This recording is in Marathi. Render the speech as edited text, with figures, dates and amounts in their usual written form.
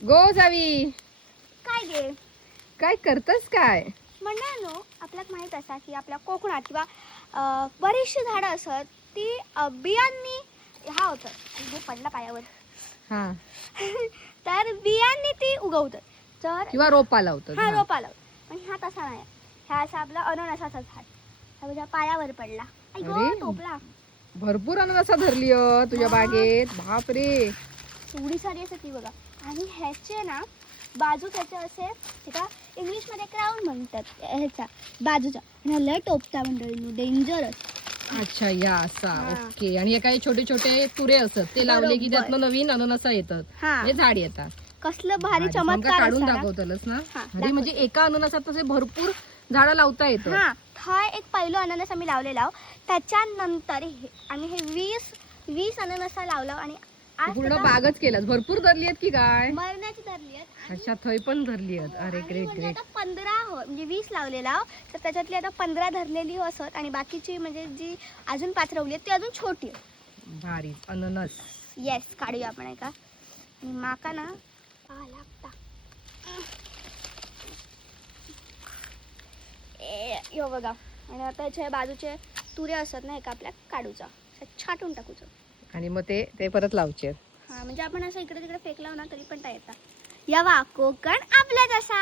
गो जावी काय गे काय करतस काय? म्हणणार आपल्याला माहित असा की आपल्या कोकणात किंवा बरीचशी झाडं असत ती बियांनी हा होतं हे पडला पायावर हा तर बियांनी ती उगवतात तर किंवा रोपा लावतात. हा रोपा लावतात पण हा तसा नाही हा असा आपला अननसाचा झाड हा तुझ्या पायावर पडला अरे. टोपला भरपूर अननसा धरली तुझ्या बागेत. बापरे एवढी सारी असते ती बघा आणि ह्याचे ना बाजू त्याचे असे त्याला इंग्लिशमध्ये क्राऊन म्हणतात ह्याचा बाजूचा आणि हा लय टोपता मंडळी डेंजरस. अच्छा या असा. हा. ओके. आणि हे काही छोटे छोटे तुरे असत ते लावले की बरोबर. त्यातनं नवीन अननसा येतात. हा हे झाड येतात. कसलं भारी भारी. चमत्कार काढून असा ना. दाखवतलस ना. हा, अरे म्हणजे एका अननसात तसे भरपूर झाडं लावता येतात. हा हा एक पहिलं अननस आम्ही लावलेला त्याच्यानंतर आम्ही हे 20 अननसा लावलं आणि आज पूर्ण आता बागच केलास. भरपूर धरली आहेत की काय? मरण्याची धरली आहेत आणि अच्छा थय पण धरली आहेत. अरे आणि ग्रेट म्हणजे ग्रेट. आता 15 म्हणजे 20 लावलेला तर त्याच्यातली आता 15 धरलेली असत आणि बाकीची म्हणजे जी अजून 5 रवली आहेत ती अजून छोटी आहे. भारी अननस. येस काढूया आपण एका आणि माका ना लागता यो बघा आणि आता ह्याच्या बाजूचे तुरे असत ना एका आपल्या काढूचा छाटून टाकूचं आणि मग ते परत लावचे. हा म्हणजे आपण असं इकडे तिकडे फेकलाव ना तरी पण त्या येतात. यवा कोकण आपला जसा.